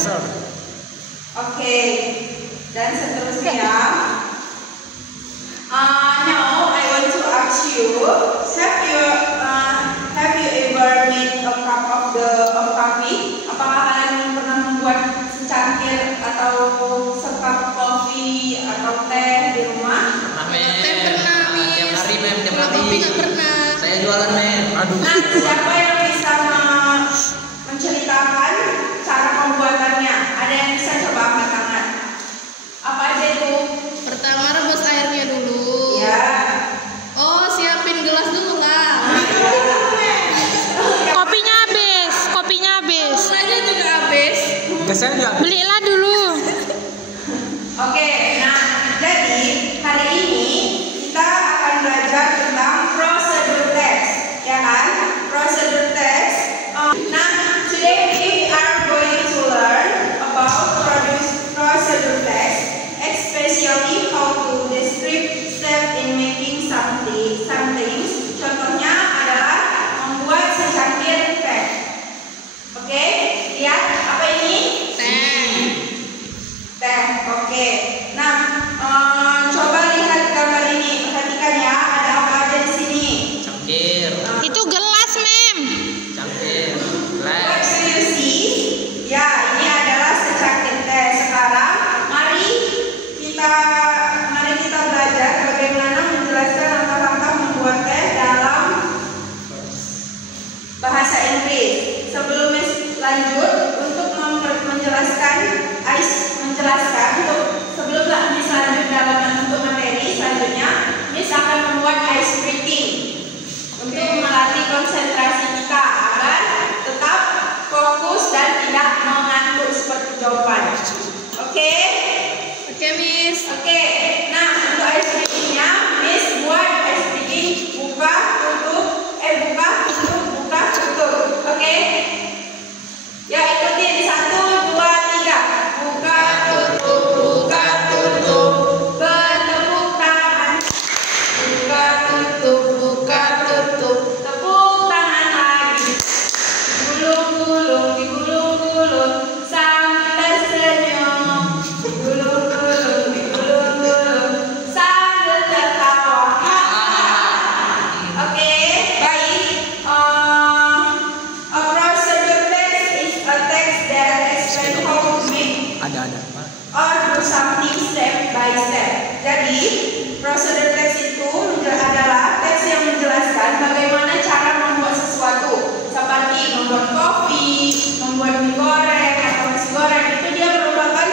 dasar. Oke. Dan seterusnya, now I want to ask you, have you ever made a cup of coffee? Apakah kalian pernah membuat secangkir atau secup kopi atau teh di rumah? Teh pernah, Tiap hari, Mem, tiap hari. Kopi nggak pernah. Saya jualan, Mem. Aduh. Nah, siapa yang bisa menceritakan cara pembuatannya? Ada yang bisa coba angkat tangan? Apa aja itu? Pertama rebus airnya dulu. Ya. Oh, siapin gelas dulu lah. Kopinya habis. Rasanya juga habis. Saya enggak. Belilah dulu. Oke, nah jadi hari ini kita akan belajar tentang prosedur tes, ya kan? Prosedur tes. Nah, today we are going to learn about procedure test, especially how to describe step in making something. Contohnya adalah membuat secangkir teh. Oke, lihat apa ini? Teh, oke. Nah, coba lihat gambar ini. Perhatikan ya, ada apa aja di sini? Cangkir. Itu gelas, Mem. Cangkir. What Gelas. do you see? Ya, ini adalah secangkir teh. Sekarang, mari kita belajar bagaimana menjelaskan langkah-langkah membuat teh dalam bahasa Inggris. Sebelum lanjut untuk sebelum Miss lanjut dalam untuk materi selanjutnya, Miss akan membuat ice breaking untuk melatih konsentrasi kita agar tetap fokus dan tidak mengantuk seperti jawaban. Oke? Oke, Miss. Oke. Nah, untuk ice breakingnya, Miss buat ice breaking buka tutup. Oke? Ya, ikutin 1, 2, 3. Buka tutup. Bertepuk tangan. Buka tutup. Tepuk tangan lagi. Digulung-gulung sampai senyum. Digulung-gulung sambil tertawa. Oke, baik. A procedure test is a test that explains how to make Ada. or do something step by step. Jadi, prosedur teks itu adalah teks yang menjelaskan bagaimana cara membuat sesuatu, seperti membuat kopi, membuat mie goreng atau nasi goreng. Itu dia merupakan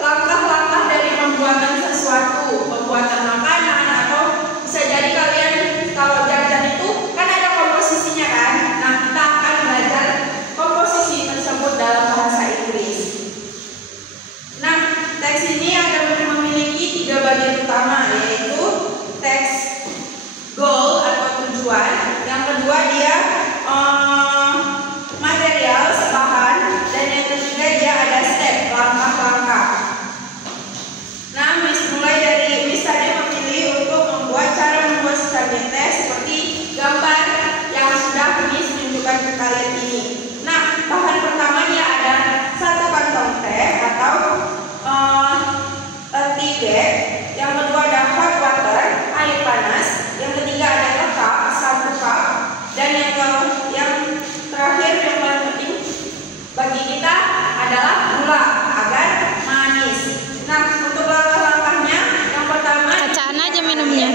langkah-langkah dari pembuatan sesuatu, pembuatan makanan, atau bisa jadi kalian kalau jajan itu kan ada komposisinya kan. Nah, kita akan belajar komposisi tersebut dalam bahasa Inggris. Nah, teks ini memiliki 3 bagian utama, yaitu teks goal atau tujuan. Yang kedua dia material, bahan, dan yang ketiga dia ada step, langkah-langkah. Nah, Miss tadi memilih untuk cara membuat secangkir teh seperti gambar yang sudah Miss tunjukkan ke kalian ini. Nah, bahan pertamanya ada 1 kantong teh atau tea bag. Yang kedua ada hot water, air panas. Yang ketiga ada cup, 1 cup. Dan yang terakhir yang paling penting bagi kita adalah gula agar manis. Nah, untuk langkah-langkahnya, yang pertama Bacaan aja minumnya.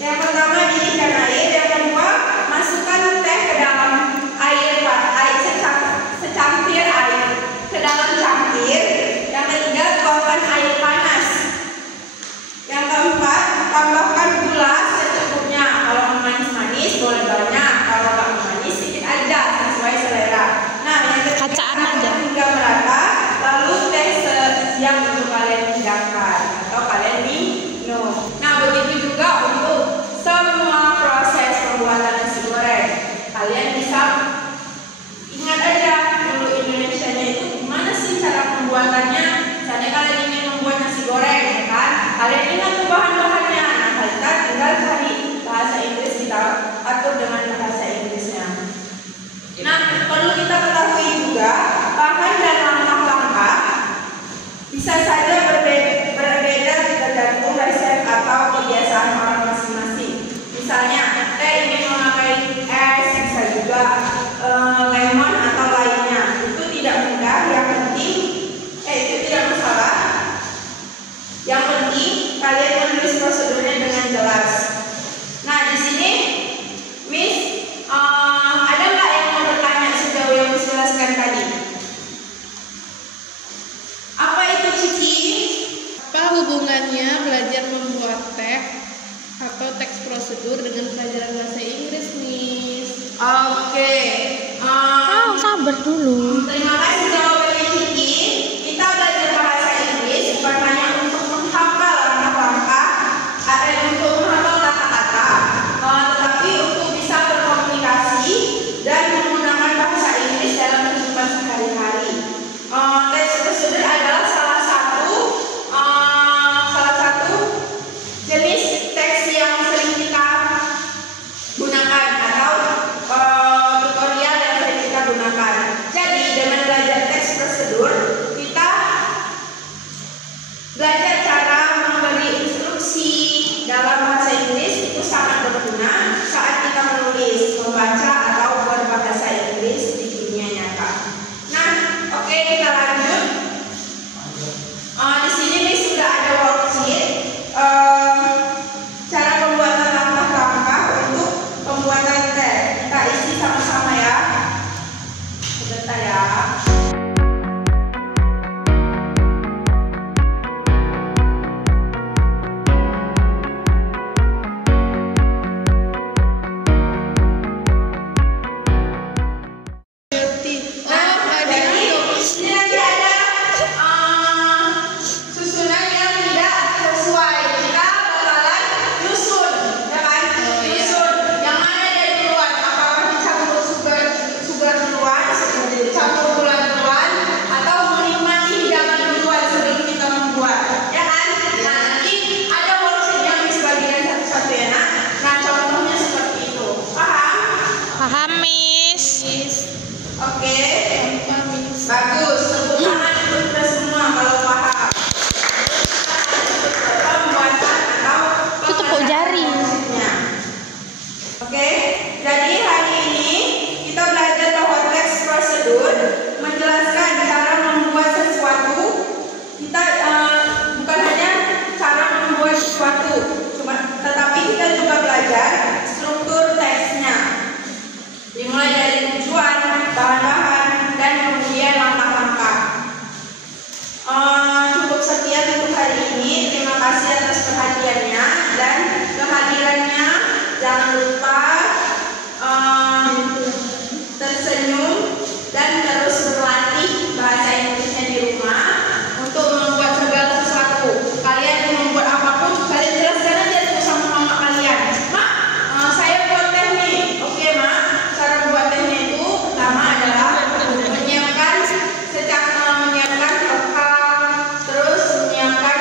Yang pertama didihkan air, yang kedua masukkan teh ke dalam secangkir air ke dalam cangkir. Yang ketiga tuangkan air panas. Yang keempat tambahkan gula secukupnya. Kalau mau manis-manis boleh banyak, kalau nggak mau manis sedikit aja sesuai selera. Nah, yang ketiga Bacaan aja. hingga merata, lalu teh siap untuk kalian hidangkan atau kalian minum. Nah, begitu juga untuk semua proses pembuatan nasi goreng. Kalian bisa ingat aja dulu Indonesianya itu gimana sih cara pembuatannya. Misalnya kalian ingin membuat nasi goreng, ya kan? Kalian ingat tuh bahan-bahannya. Nah, kita tinggal cari bahasa Inggris, kita atur dengan bahasa Inggrisnya. Nah, perlu kita ketahui juga bahan juga lemon atau lainnya. Itu tidak mudah, yang penting itu tidak masalah. Yang penting kalian menulis prosedurnya dengan jelas. Nah, di sini Miss ada nggak yang mau bertanya sejauh yang Miss jelaskan tadi? Apa itu Cici? Apa hubungannya belajar membuat teks atau teks prosedur dengan pelajaran bahasa Inggris, Miss? Oke. Sabar dulu. Terima kasih jawabannya Cici. Kita belajar bahasa Inggris bukan hanya untuk menghafal langkah-langkah, untuk menghafal kata-kata, tetapi untuk bisa berkomunikasi dan menggunakan bahasa Inggris dalam kehidupan sehari-hari. Teks prosedur adalah salah satu jenis teks yang sering kita gunakan atau tutorial yang sering kita gunakan. Jadi dengan belajar teks prosedur, kita belajar cara memberi instruksi dalam bahasa Inggris. Itu sangat berguna saat kita menulis, membaca atau berbahasa Inggris di dunia nyata. Nah, oke, kita lanjut. Di sini nih sudah ada worksheet. Cara pembuatan langkah-langkah untuk pembuatan teks. Kita isi sama-sama ya. Sebentar ya. Ini nanti ada susunan yang tidak sesuai. Kita bakalan nyusun, ya kan? Nyusun yang mana dari duluan? Apakah dicampur sugar duluan, campur gula duluan, atau menikmati hidangan duluan sebelum kita membuat, ya kan? Nah, nanti ada worksheet yang di sebagian satu-satu ya, nak. Nah, contohnya seperti itu. Paham? Paham, Miss. Oke. Bagus, tepuk tangan untuk kita semua kalau paham. Pembuatan atau Itu tepuk jari. maksudnya. Oke, jadi hari ini kita belajar bahwa teks prosedur menjelaskan cara membuat sesuatu. Kita bukan hanya cara membuat sesuatu, tetapi kita juga belajar struktur teksnya. Dimulai dari tujuan, bahan-bahan, dan kemudian langkah-langkah. Cukup sekian untuk hari ini. Terima kasih atas perhatiannya dan kehadirannya. Jangan lupa tersenyum dan terus berlatih bahasa Inggrisnya di rumah untuk membuat segala sesuatu. Kalian membuat apapun, kalian jelaskan aja tuh sama mama kalian. Mak, saya buat teh nih. Oke, Mak. Cara buat tehnya itu pertama adalah menyiapkan lokal, terus menyiapkan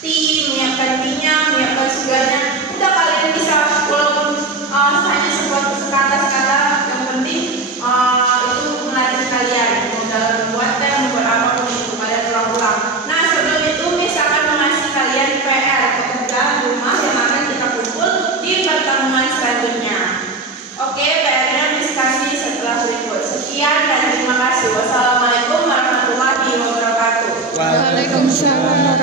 tea-nya, menyiapkan sugarnya. Udah kalian bisa, walaupun hanya sekata-sekata, yang penting itu melatih kalian dalam membuat teh, membuat apapun itu kalian ulang-ulang. Nah, sebelum itu Miss akan mengasih kalian PR pekerjaan rumah yang akan kita kumpul di pertemuan selanjutnya. Oke, PR-nya Miss kasih setelah berikut. Sekian dan terima kasih. Wassalamualaikum warahmatullahi wabarakatuh. Waalaikumsalam.